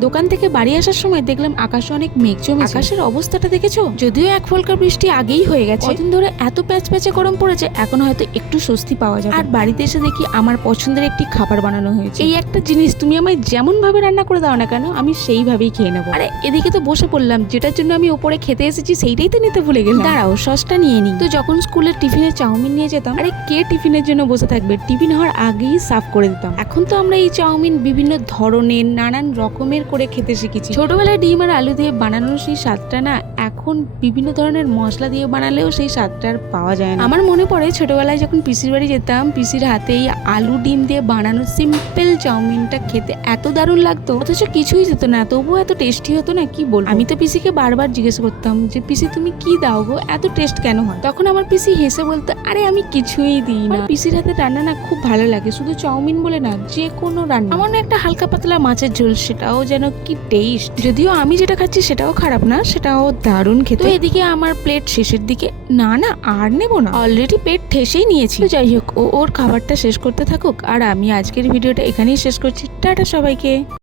দোকান থেকে বাড়ি আসার সময় দেখলাম আকাশে অনেক মেঘ জমেছে। আকাশের অবস্থাটা দেখেছো? যদিও এক ফোঁটা বৃষ্টি আগেই হয়ে গেছে, কদিন ধরে এত প্যাচপ্যাচে গরম পড়েছে, এখন হয়তো একটু স্বস্তি পাওয়া যাবে। আর বাড়িতে এসে দেখি আমার পছন্দের একটি খাবার বানানো হয়েছে। এই একটা জিনিস তুমি আমায় যেমন ভাবে রান্না করে দাও না কেন, আমি সেইভাবেই খেয়ে নেবো। আরে এদিকে তো বসে পড়লাম, যেটার জন্য আমি উপরে খেতে এসেছি সেইটাই তো নিতে ভুলে গেলাম। দাঁড়াও, সসটা নিয়ে নিই। তো যখন স্কুলের টিফিনে চাউমিন নিয়ে যেতাম, আরে কে টিফিনের জন্য বসে থাকবে, টিফিন হওয়ার আগেই সার্ভ করে দিতাম। এখন তো আমরা এই চাউমিন বিভিন্ন ধরনের নানান রকমের করে খেতে শিখেছি। ছোটবেলায় ডিম আর আলু দিয়ে বানানোর সেই স্বাদটা না এখন বিভিন্ন ধরনের মশলা দিয়ে বানালেও সেই স্বাদটা আর পাওয়া যায় না। আমার মনে পড়ে ছোটবেলায় যখন পিসির বাড়ি যেতাম, পিসির হাতে এই আলু ডিম দিয়ে বানানো সিম্পল চাউমিনটা খেতে এত দারুণ লাগতো, অথচ কিছুই যেত না, তবুও এত টেস্টি হতো না কি বলবো। আমি তো পিসিকে বারবার জিজ্ঞেস করতাম যে পিসি তুমি কি দাও গো, এত টেস্ট কেন হয়? তখন আমার পিসি হেসে বলতো, আরে আমি কিছুই দিই না। পিসির হাতে রান্না না খুব ভালো লাগে, শুধু চাউমিন বলে না, যে কোনো রান্না। আমার না একটা হালকা পাতলা মাছের ঝোল, সেটাও যেন কি টেস্ট। যদিও আমি যেটা খাচ্ছি সেটাও খারাপ না, সেটাও দারুণ খেতে। তো এদিকে আমার প্লেট শেষের দিকে, না আর নেবো না, অলরেডি পেট ঠেসেই নিয়েছি। তো যাই হোক, ওর খাবারটা শেষ করতে থাকুক, আর আমি আজকের ভিডিওটা এখানেই শেষ করছি। টাটা সবাইকে।